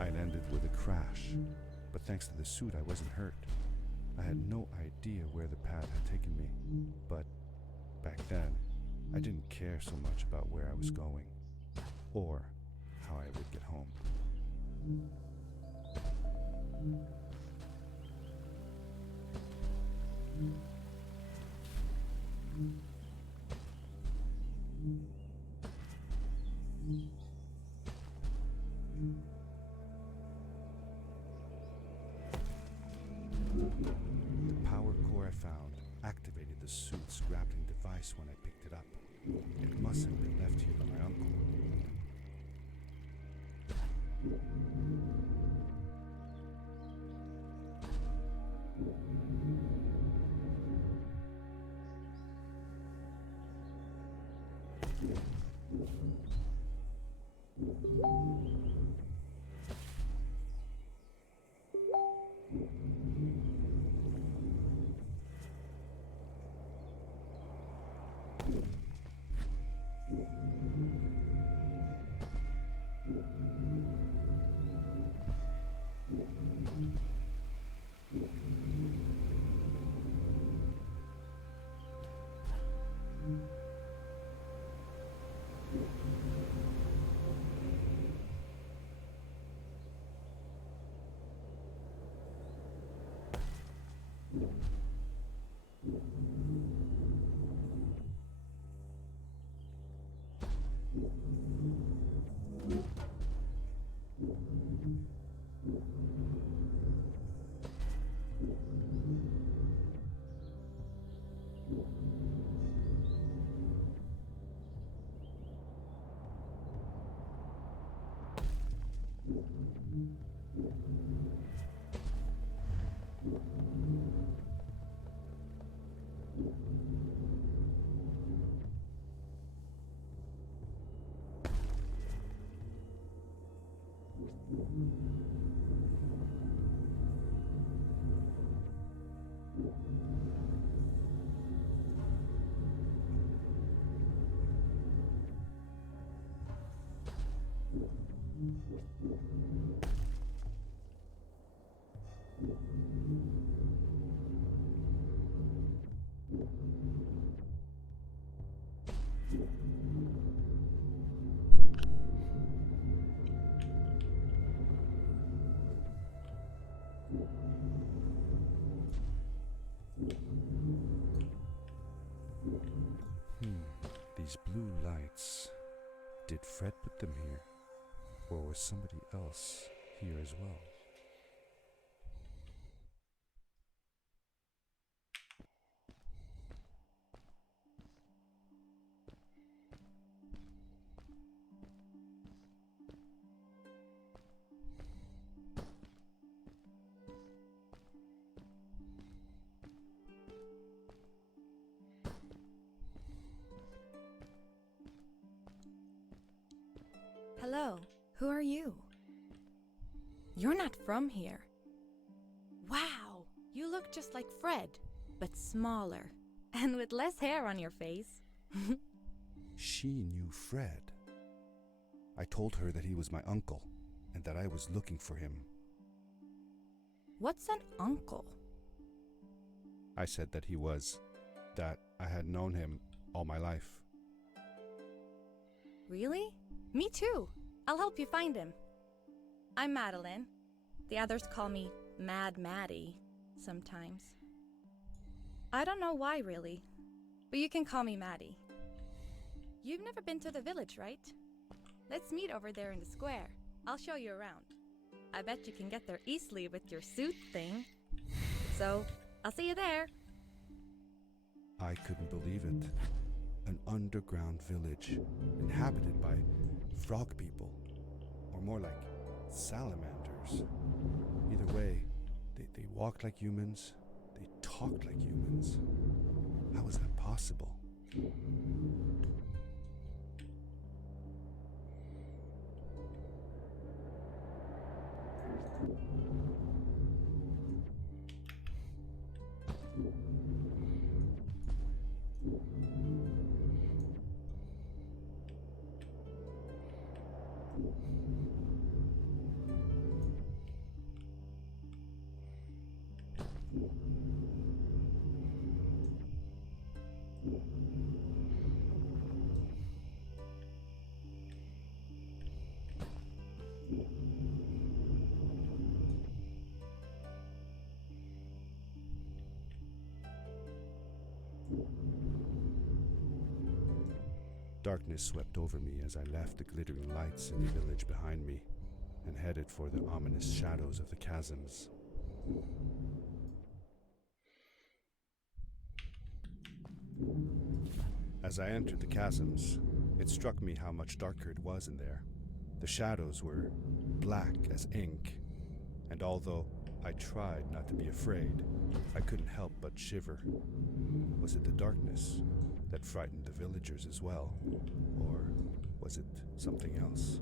I landed with a crash, but thanks to the suit I wasn't hurt. I had no idea where the pad had taken me, but back then, I didn't care so much about where I was going, or how I would get home. The power core I found activated the suit's grappling device when I picked it up. It must have been left here by my uncle. These blue lights, did Fred put them here? Or was somebody else here as well? Hello, who are you? You're not from here. Wow, you look just like Fred, but smaller, and with less hair on your face. She knew Fred. I told her that he was my uncle, and that I was looking for him. What's an uncle? I said that that I had known him all my life. Really? Me too. I'll help you find him. I'm Madeline. The others call me Mad Maddie sometimes. I don't know why, really, but you can call me Maddie. You've never been to the village, right? Let's meet over there in the square. I'll show you around. I bet you can get there easily with your suit thing. So, I'll see you there. I couldn't believe it. An underground village, inhabited by frog people, or more like salamanders. Either way, they walked like humans, they talked like humans. How was that possible? Darkness swept over me as I left the glittering lights in the village behind me and headed for the ominous shadows of the chasms. As I entered the chasms, it struck me how much darker it was in there. The shadows were black as ink, and although I tried not to be afraid, I couldn't help but shiver. Was it the darkness that frightened the villagers as well, or was it something else?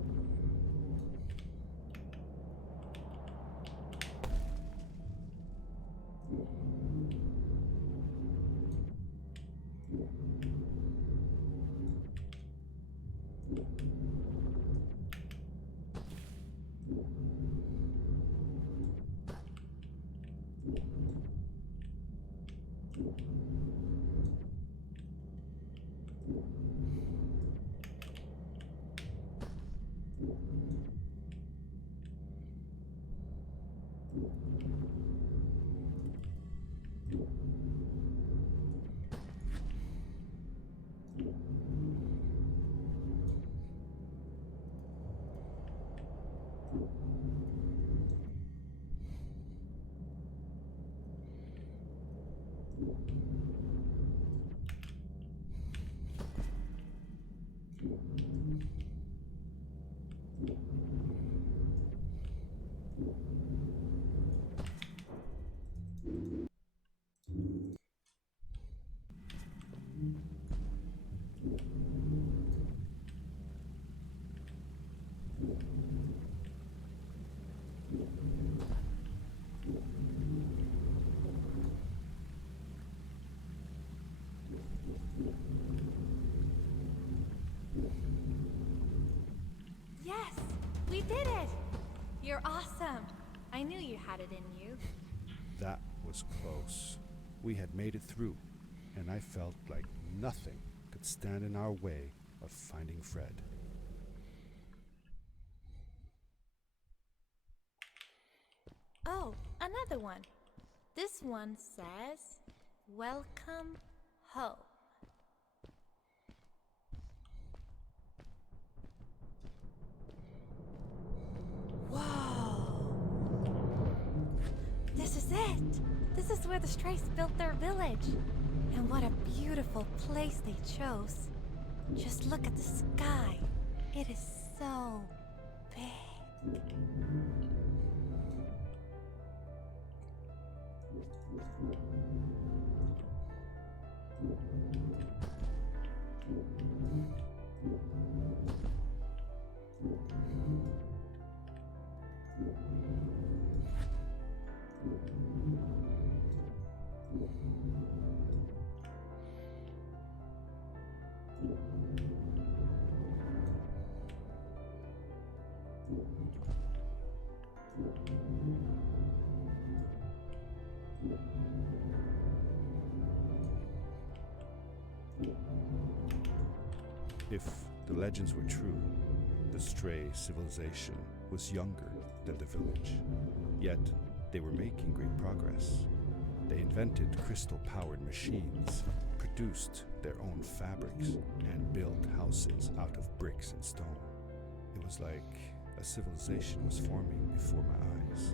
Yes, we did it! You're awesome. I knew you had it in you. That was close. We had made it through, and I felt like nothing could stand in our way of finding Fred. Oh, another one. This one says, "Welcome home." Whoa! This is it! This is where the Strays built their village. And what a beautiful place they chose. Just look at the sky. It is so big. If the legends were true, the Stray civilization was younger than the village. Yet, they were making great progress. They invented crystal-powered machines, produced their own fabrics, and built houses out of bricks and stone. It was like a civilization was forming before my eyes.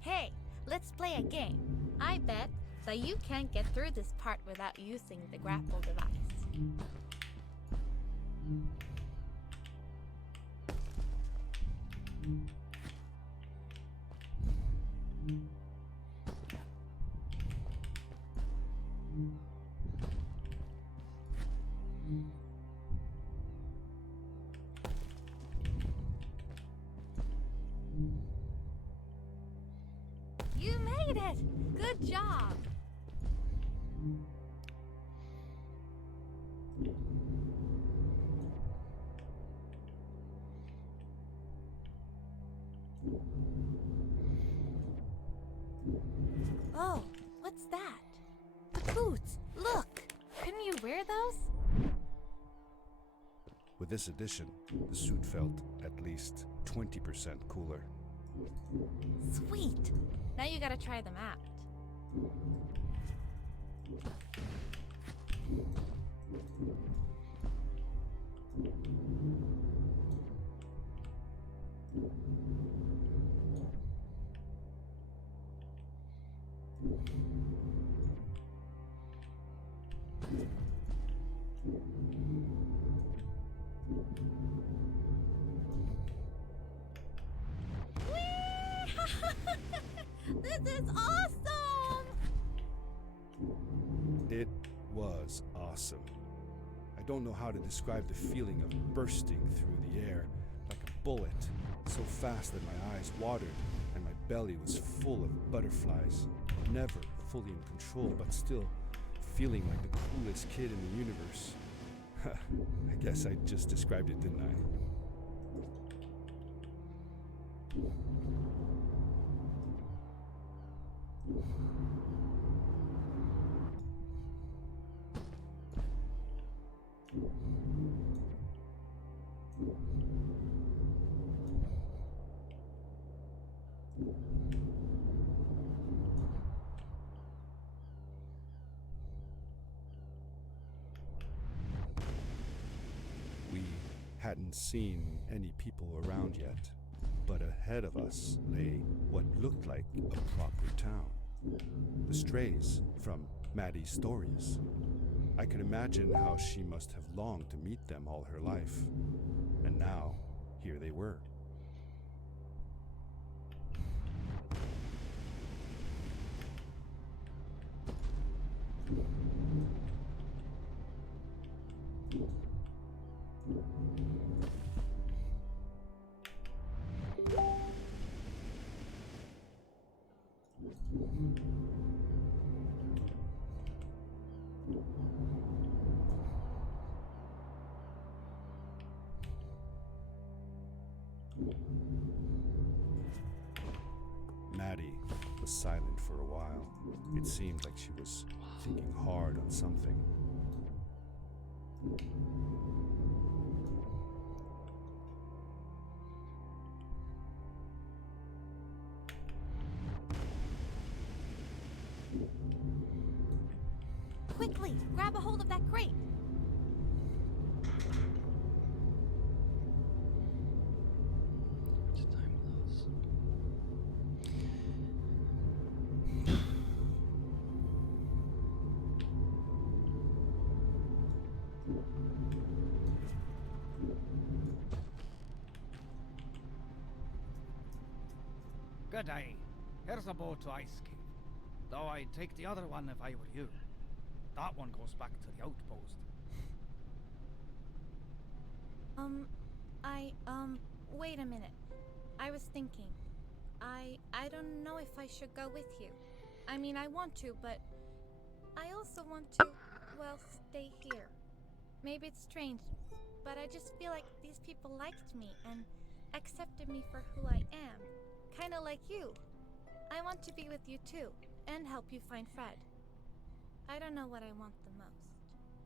Hey, let's play a game. I bet that you can't get through this part without using the grapple device. You made it! Good job! Oh, what's that? The boots! Look! Couldn't you wear those? With this addition, the suit felt at least 20% cooler. Sweet! Now you gotta try them out. This is awesome! It was awesome. I don't know how to describe the feeling of bursting through the air like a bullet, so fast that my eyes watered and my belly was full of butterflies. Never fully in control, but still feeling like the coolest kid in the universe. I guess I just described it, didn't I? We hadn't seen any people around yet, but ahead of us lay what looked like a proper town. The strays from Maddie's stories. I could imagine how she must have longed to meet them all her life. And now, here they were. Maddie was silent for a while. It seemed like she was thinking hard on something. Quickly, grab a hold of that crate. What's the time of those? Good day. Here's a boat to Ice Cave. Though I'd take the other one if I were you. That one goes back to the outpost. Wait a minute. I was thinking. I don't know if I should go with you. I mean, I want to, but I also want to, well, stay here. Maybe it's strange, but I just feel like these people liked me and accepted me for who I am. Kinda like you. I want to be with you too, and help you find Fred. I don't know what I want the most.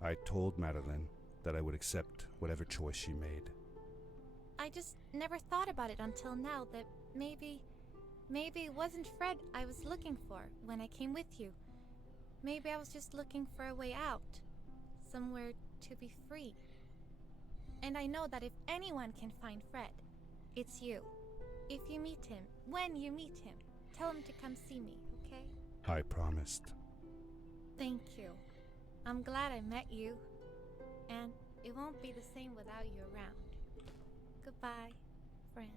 I told Madeline that I would accept whatever choice she made. I just never thought about it until now that maybe it wasn't Fred I was looking for when I came with you. Maybe I was just looking for a way out. Somewhere to be free. And I know that if anyone can find Fred, it's you. If you meet him, when you meet him, tell him to come see me, okay? I promised. Thank you. I'm glad I met you. And it won't be the same without you around. Goodbye, friend.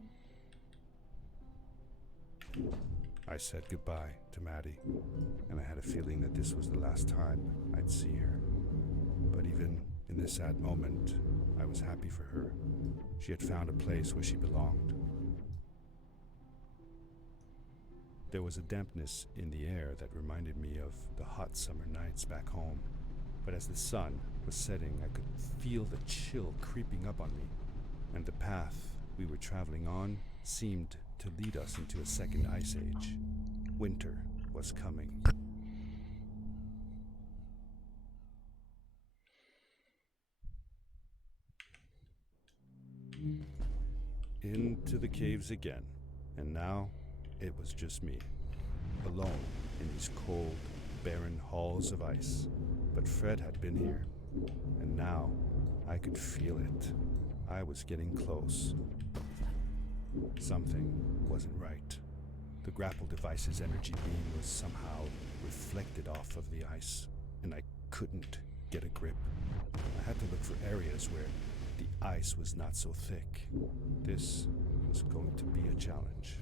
I said goodbye to Maddie, and I had a feeling that this was the last time I'd see her. But even in this sad moment, I was happy for her. She had found a place where she belonged. There was a dampness in the air that reminded me of the hot summer nights back home. But as the sun was setting, I could feel the chill creeping up on me, and the path we were traveling on seemed to lead us into a second ice age. Winter was coming. Into the caves again, and now it was just me, alone in these cold, barren halls of ice. But Fred had been here, and now I could feel it. I was getting close. Something wasn't right. The grapple device's energy beam was somehow reflected off of the ice, and I couldn't get a grip. I had to look for areas where the ice was not so thick. This was going to be a challenge.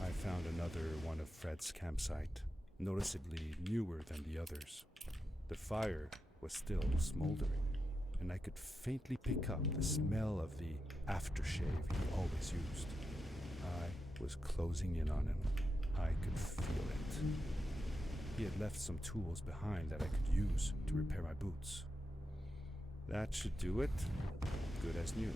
I found another one of Fred's campsite, noticeably newer than the others. The fire was still smoldering, and I could faintly pick up the smell of the aftershave he always used. I was closing in on him. I could feel it. He had left some tools behind that I could use to repair my boots. That should do it. Good as new.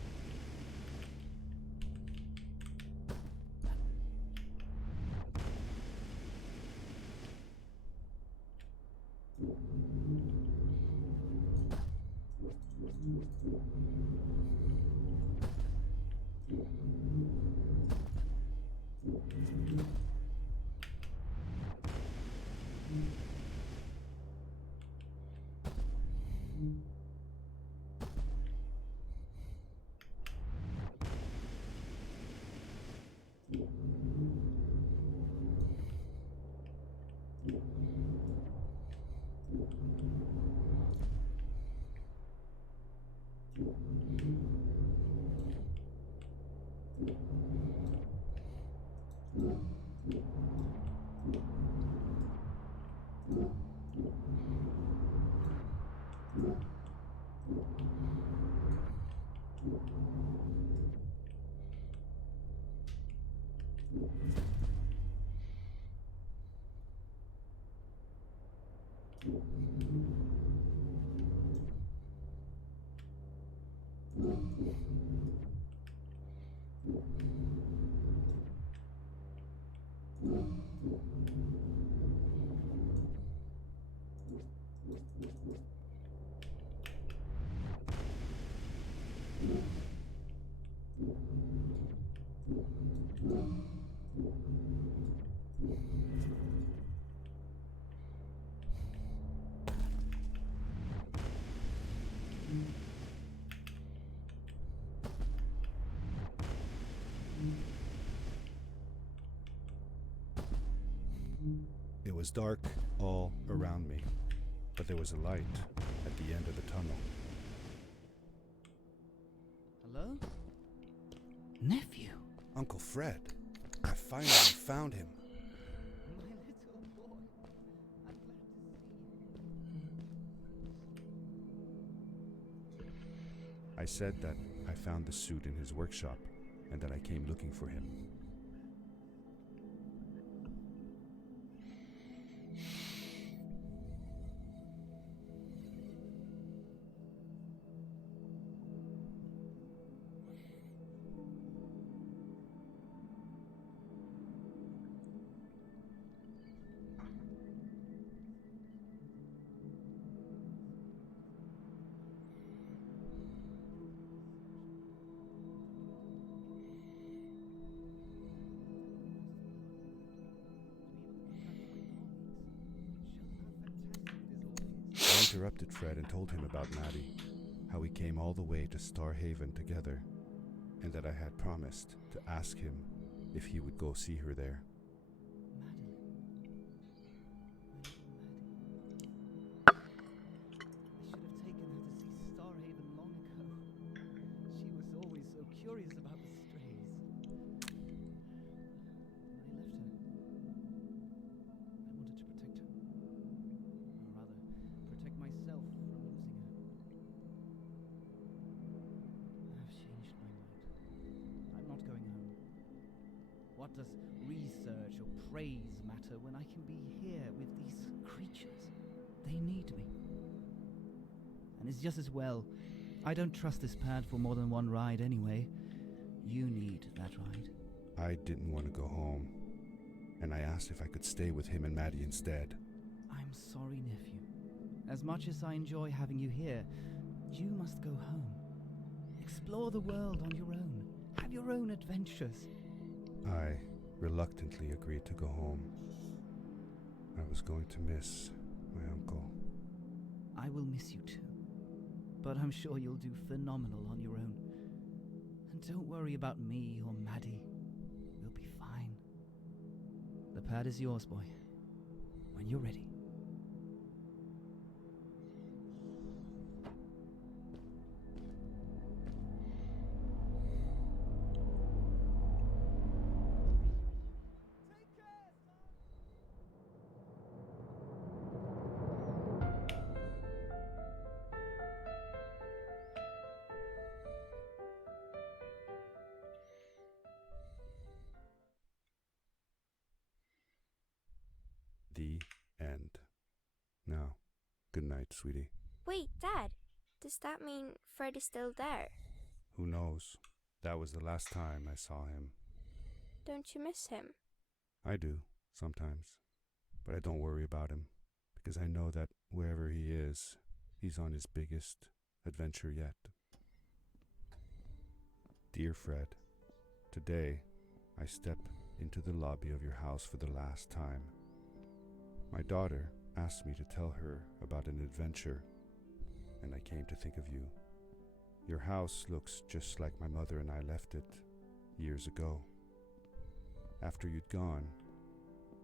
It was dark all around me, but there was a light at the end of the tunnel. Hello? Nephew? Uncle Fred. I finally found him. My little boy. I'm glad to see you. I said that I found the suit in his workshop and that I came looking for him. I interrupted Fred and told him about Maddie, how we came all the way to Starhaven together, and that I had promised to ask him if he would go see her there. What does research or praise matter when I can be here with these creatures? They need me. And it's just as well. I don't trust this pad for more than one ride anyway. You need that ride. I didn't want to go home, and I asked if I could stay with him and Maddie instead. I'm sorry, nephew. As much as I enjoy having you here, you must go home. Explore the world on your own. Have your own adventures. I reluctantly agreed to go home. I was going to miss my uncle. I will miss you too, but I'm sure you'll do phenomenal on your own. And don't worry about me or Maddie. We'll be fine. The pad is yours, boy. When you're ready. The end. Now, good night, sweetie. Wait, Dad. Does that mean Fred is still there? Who knows? That was the last time I saw him. Don't you miss him? I do, sometimes. But I don't worry about him, because I know that wherever he is, he's on his biggest adventure yet. Dear Fred, today I step into the lobby of your house for the last time. My daughter asked me to tell her about an adventure, and I came to think of you. Your house looks just like my mother and I left it years ago. After you'd gone,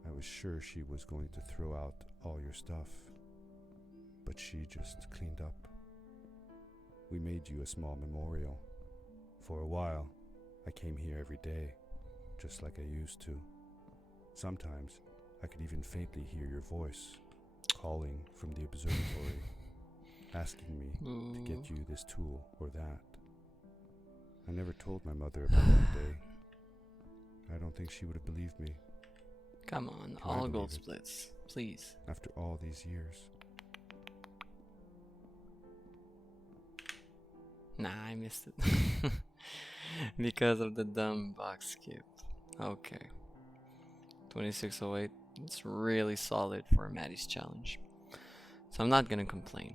I was sure she was going to throw out all your stuff, but she just cleaned up. We made you a small memorial. For a while, I came here every day, just like I used to. Sometimes, I could even faintly hear your voice, calling from the observatory, asking me to get you this tool or that. I never told my mother about that day. I don't think she would have believed me. Come on, Can I all gold believe it? splits, please. After all these years. Nah, I missed it. Because of the dumb box skip. Okay. 2608. It's really solid for Maddie's challenge. So I'm not gonna complain.